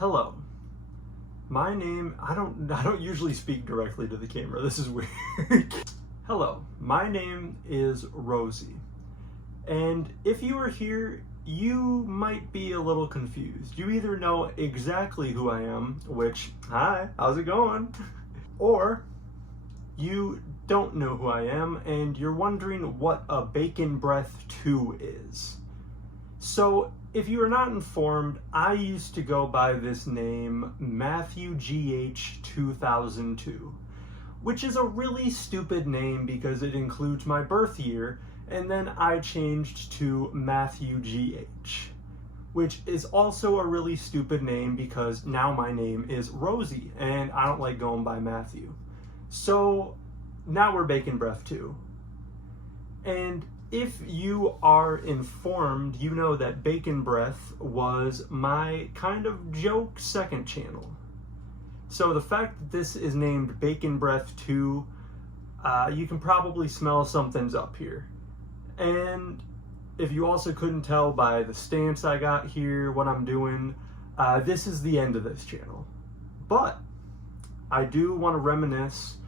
Hello. My name, I don't usually speak directly to the camera. This is weird. Hello. My name is Rosie. And if you are here, you might be a little confused. You either know exactly who I am, which, hi, how's it going? Or you don't know who I am and you're wondering what a Bacon Breath 2 is. So, if you are not informed, I used to go by this name, MatthewGH 2002, which is a really stupid name because it includes my birth year, and then I changed to MatthewGH, which is also a really stupid name because now my name is Rosie, and I don't like going by Matthew. So, now we're Bacon Breath 2. And if you are informed, you know that Bacon Breath was my kind of joke second channel. So the fact that this is named Bacon Breath 2, you can probably smell something's up here. And if you also couldn't tell by the stance I got here, what I'm doing, this is the end of this channel. But I do want to reminisce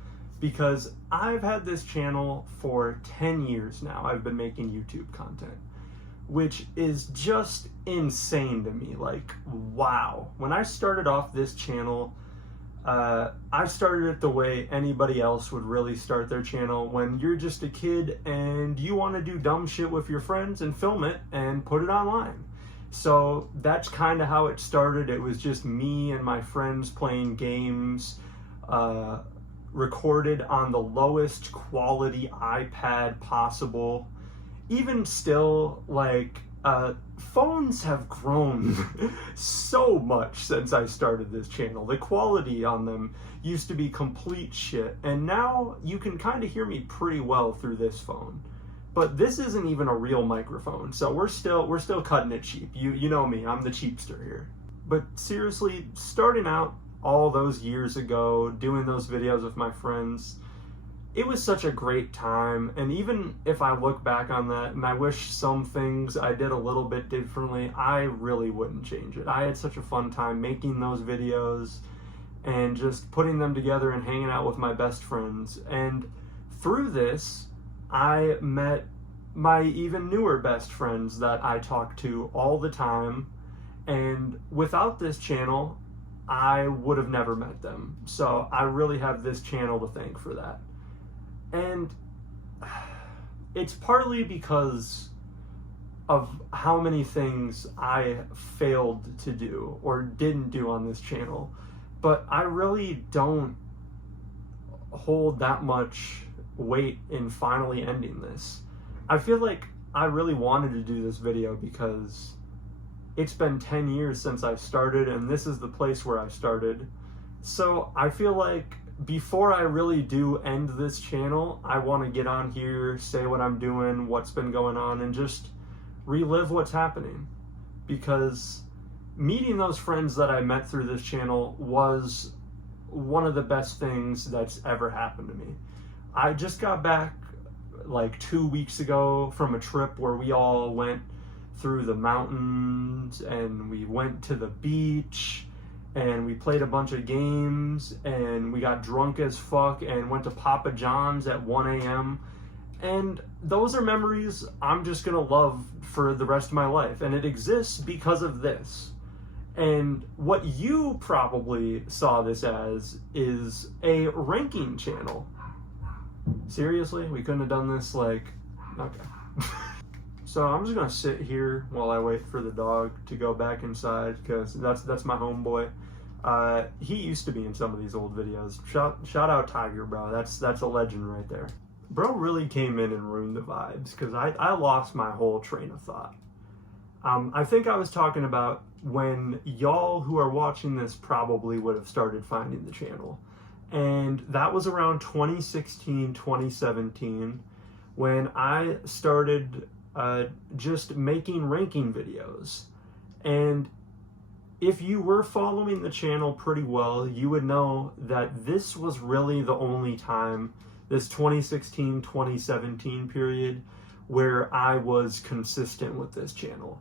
because I've had this channel for 10 years now. I've been making YouTube content, which is just insane to me. Like, wow. When I started off this channel, I started it the way anybody else would really start their channel, when you're just a kid and you want to do dumb shit with your friends and film it and put it online. So that's kind of how it started. It was just me and my friends playing games, recorded on the lowest quality iPad possible. Even still, like, phones have grown so much since I started this channel. The quality on them used to be complete shit, and now you can kind of hear me pretty well through this phone. But this isn't even a real microphone, so we're still cutting it cheap. You know me, I'm the cheapster here. But seriously, starting out all those years ago, doing those videos with my friends, it was such a great time. And even if I look back on that and I wish some things I did a little bit differently, I really wouldn't change it. I had such a fun time making those videos and just putting them together and hanging out with my best friends. And through this, I met my even newer best friends that I talk to all the time. And without this channel, I would have never met them. So I really have this channel to thank for that. And it's partly because of how many things I failed to do or didn't do on this channel. But I really don't hold that much weight in finally ending this. I feel like I really wanted to do this video because it's been 10 years since I started, and this is the place where I started. So I feel like before I really do end this channel, I want to get on here, say what I'm doing, what's been going on, and just relive what's happening. Because meeting those friends that I met through this channel was one of the best things that's ever happened to me. I just got back like 2 weeks ago from a trip where we all went through the mountains and we went to the beach and we played a bunch of games and we got drunk as fuck and went to Papa John's at 1 a.m. And those are memories I'm just gonna love for the rest of my life, and it exists because of this. And what you probably saw this as is a ranking channel. Seriously? We couldn't have done this like, okay. So I'm just gonna sit here while I wait for the dog to go back inside, because that's my homeboy. He used to be in some of these old videos. Shout out Tiger, bro. That's a legend right there. Bro really came in and ruined the vibes because I lost my whole train of thought. I think I was talking about when y'all who are watching this probably would have started finding the channel. And that was around 2016, 2017, when I started just making ranking videos. And if you were following the channel pretty well, you would know that this was really the only time, this 2016-2017 period, where I was consistent with this channel.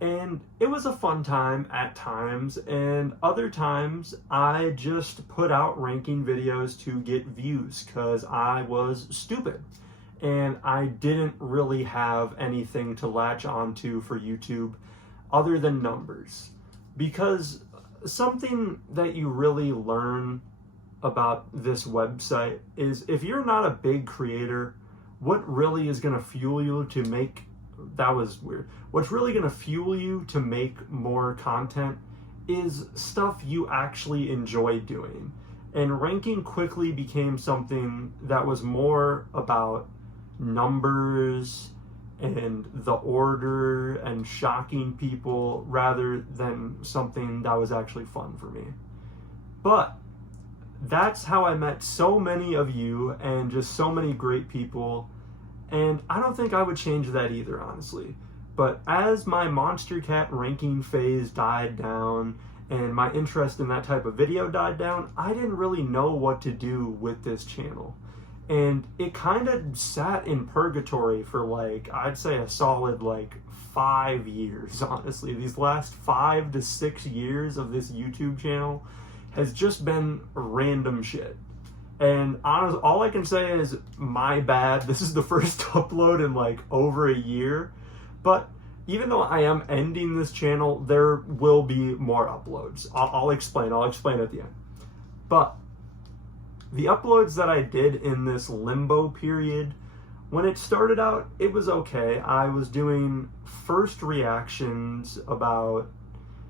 And it was a fun time at times, and other times I just put out ranking videos to get views because I was stupid and I didn't really have anything to latch onto for YouTube other than numbers. Because something that you really learn about this website is if you're not a big creator, what really is going to fuel you to make that was weird. What's really going to fuel you to make more content is stuff you actually enjoy doing. And ranking quickly became something that was more about numbers and the order and shocking people rather than something that was actually fun for me. But that's how I met so many of you and just so many great people. And I don't think I would change that either, honestly. But as my Monster Cat ranking phase died down and my interest in that type of video died down, I didn't really know what to do with this channel. And it kind of sat in purgatory for I'd say a solid 5 years, honestly. These last 5 to 6 years of this YouTube channel has just been random shit. And honestly, all I can say is my bad. This is the first upload in over a year. But even though I am ending this channel, there will be more uploads. I'll explain. I'll explain at the end. But the uploads that I did in this limbo period, when it started out, it was okay. I was doing first reactions about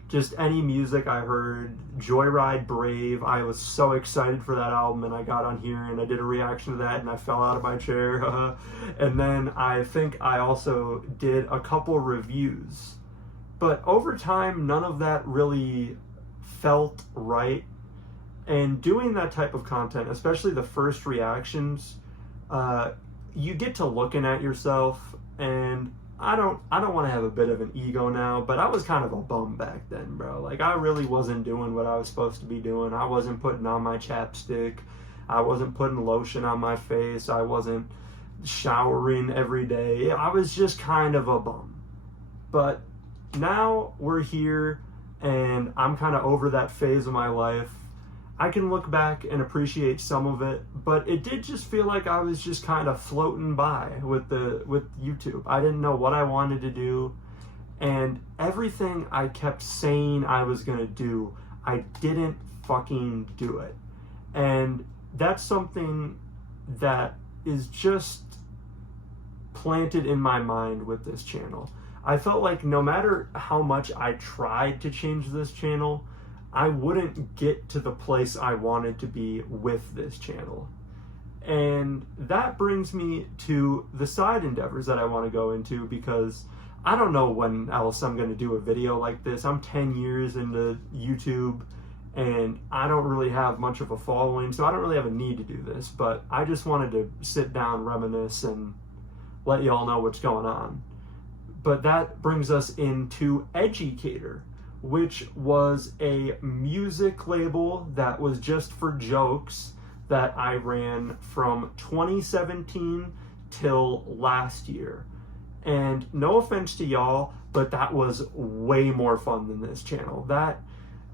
just any music I heard. Joyride Brave, I was so excited for that album, and I got on here and I did a reaction to that and I fell out of my chair. And then I think I also did a couple reviews. But over time, none of that really felt right. And doing that type of content, especially the first reactions, you get to looking at yourself, and I don't want to have a bit of an ego now, but I was kind of a bum back then, bro. I really wasn't doing what I was supposed to be doing. I wasn't putting on my chapstick. I wasn't putting lotion on my face. I wasn't showering every day. I was just kind of a bum. But now we're here, and I'm kind of over that phase of my life. I can look back and appreciate some of it, but it did just feel like I was just kind of floating by with YouTube. I didn't know what I wanted to do, and everything I kept saying I was going to do, I didn't fucking do it. And that's something that is just planted in my mind with this channel. I felt like no matter how much I tried to change this channel, I wouldn't get to the place I wanted to be with this channel. And that brings me to the side endeavors that I want to go into, because I don't know when else I'm going to do a video like this. I'm 10 years into YouTube, and I don't really have much of a following, so I don't really have a need to do this. But I just wanted to sit down, reminisce, and let y'all know what's going on. But that brings us into Educator, which was a music label that was just for jokes that I ran from 2017 till last year. And no offense to y'all, but that was way more fun than this channel. That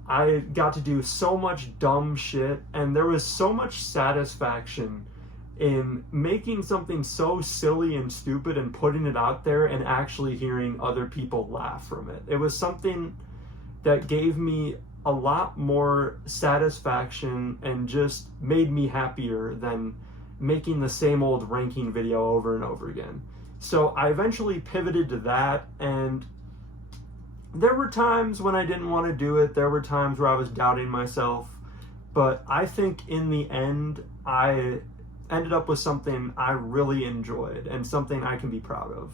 I got to do so much dumb shit, and there was so much satisfaction in making something so silly and stupid and putting it out there and actually hearing other people laugh from it. It was something that gave me a lot more satisfaction and just made me happier than making the same old ranking video over and over again. So I eventually pivoted to that, and there were times when I didn't want to do it. There were times where I was doubting myself, but I think in the end, I ended up with something I really enjoyed and something I can be proud of.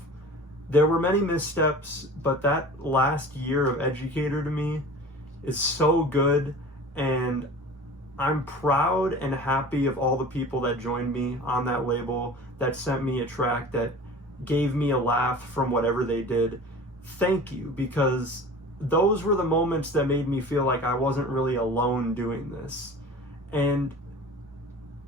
There were many missteps, but that last year of Educator to me is so good, and I'm proud and happy of all the people that joined me on that label, that sent me a track, that gave me a laugh from whatever they did. Thank you, because those were the moments that made me feel like I wasn't really alone doing this. And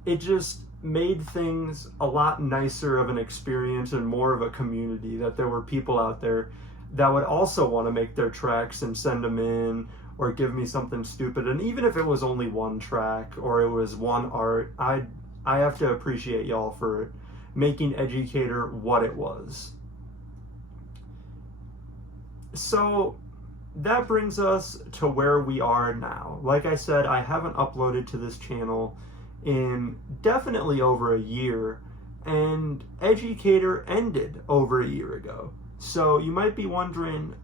it just made things a lot nicer of an experience and more of a community, that there were people out there that would also want to make their tracks and send them in or give me something stupid. And even if it was only one track or it was one art, I have to appreciate y'all for making Educator what it was. So that brings us to where we are now. Like I said, I haven't uploaded to this channel in definitely over a year, and Educator ended over a year ago. So you might be wondering,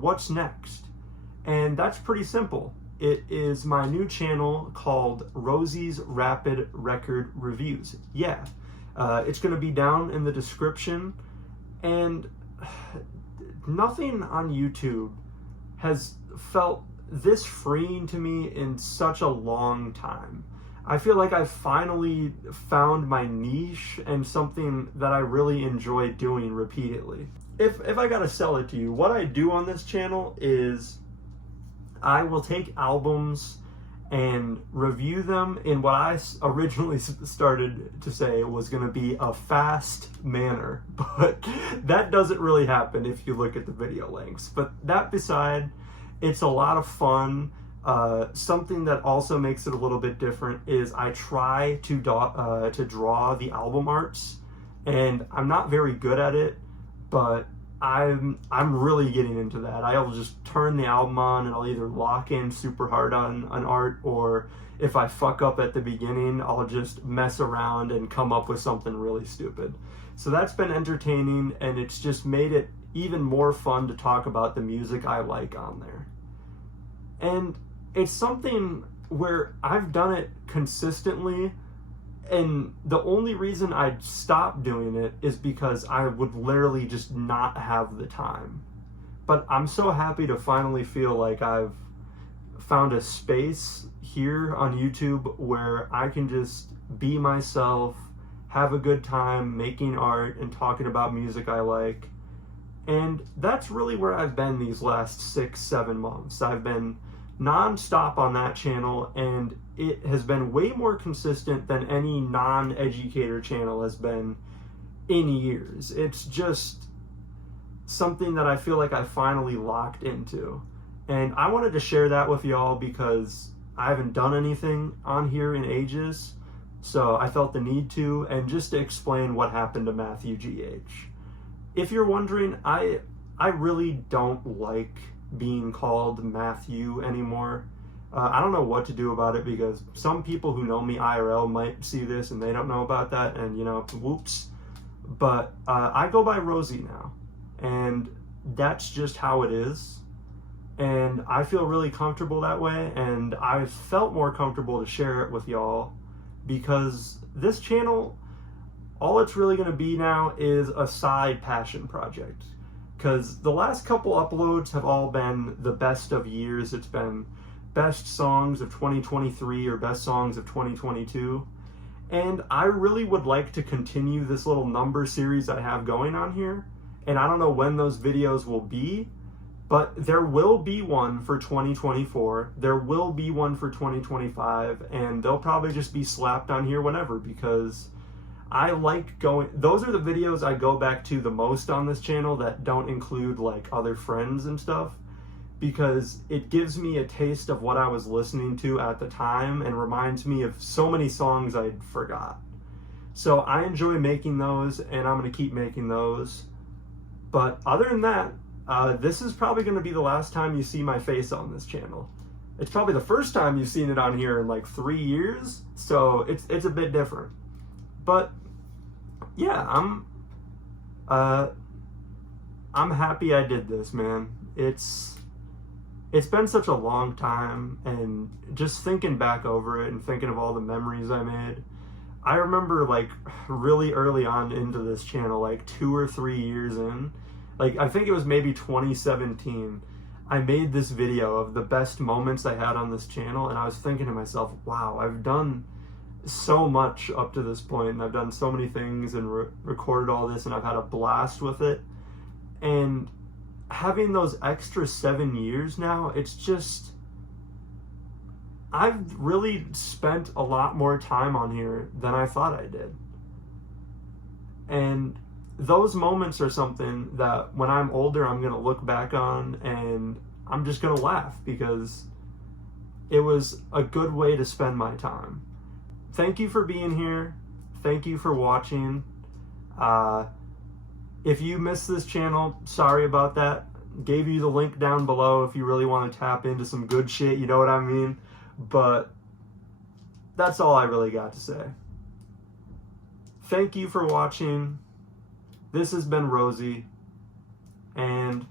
what's next? And that's pretty simple. It is my new channel called Rosie's Rapid Record Reviews. Yeah, it's going to be down in the description, and nothing on YouTube has felt this freeing to me in such a long time. I feel like I finally found my niche and something that I really enjoy doing repeatedly. If I gotta sell it to you, what I do on this channel is I will take albums and review them in what I originally started to say was going to be a fast manner, but that doesn't really happen if you look at the video lengths. But that beside, it's a lot of fun. Something that also makes it a little bit different is I try to draw the album arts, and I'm not very good at it, but I'm really getting into that. I'll just turn the album on and I'll either lock in super hard on an art, or if I fuck up at the beginning, I'll just mess around and come up with something really stupid. So that's been entertaining, and it's just made it even more fun to talk about the music I like on there. And it's something where I've done it consistently, and the only reason I'd stop doing it is because I would literally just not have the time. But I'm so happy to finally feel like I've found a space here on YouTube where I can just be myself, have a good time making art and talking about music I like. And that's really where I've been these last 6-7 months. I've been non-stop on that channel, and it has been way more consistent than any non-educator channel has been in years. It's just something that I feel like I finally locked into, and I wanted to share that with y'all because I haven't done anything on here in ages, so I felt the need to, and just to explain what happened to MatthewGH. If you're wondering, I really don't like being called Matthew anymore. I don't know what to do about it, because some people who know me IRL might see this and they don't know about that, and whoops. But I go by Rosie now, and that's just how it is, and I feel really comfortable that way, and I've felt more comfortable to share it with y'all because this channel, all it's really going to be now is a side passion project. Because the last couple uploads have all been the best of years. It's been best songs of 2023 or best songs of 2022. And I really would like to continue this little number series I have going on here. And I don't know when those videos will be, but there will be one for 2024. There will be one for 2025. And they'll probably just be slapped on here whenever, because I like going, those are the videos I go back to the most on this channel that don't include like other friends and stuff, because it gives me a taste of what I was listening to at the time and reminds me of so many songs I'd forgot. So I enjoy making those, and I'm going to keep making those. But other than that, this is probably going to be the last time you see my face on this channel. It's probably the first time you've seen it on here in like 3 years, so it's a bit different. But yeah, I'm happy I did this, man. It's been such a long time, and just thinking back over it and thinking of all the memories I made. I remember like really early on into this channel, like 2 or 3 years in, like I think it was maybe 2017, I made this video of the best moments I had on this channel, and I was thinking to myself, wow, I've done so much up to this point, and I've done so many things and recorded all this, and I've had a blast with it. And having those extra 7 years now, it's just, I've really spent a lot more time on here than I thought I did. And those moments are something that when I'm older, I'm going to look back on and I'm just going to laugh because it was a good way to spend my time. Thank you for being here. Thank you for watching. If you missed this channel, sorry about that. Gave you the link down below if you really want to tap into some good shit, you know what I mean? But that's all I really got to say. Thank you for watching. This has been Rosie, and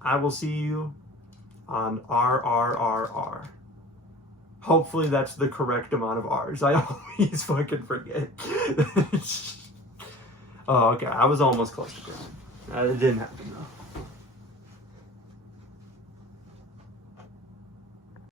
I will see you on RRRR. Hopefully that's the correct amount of R's. I always fucking forget. Oh, okay. I was almost close to it. It didn't happen though.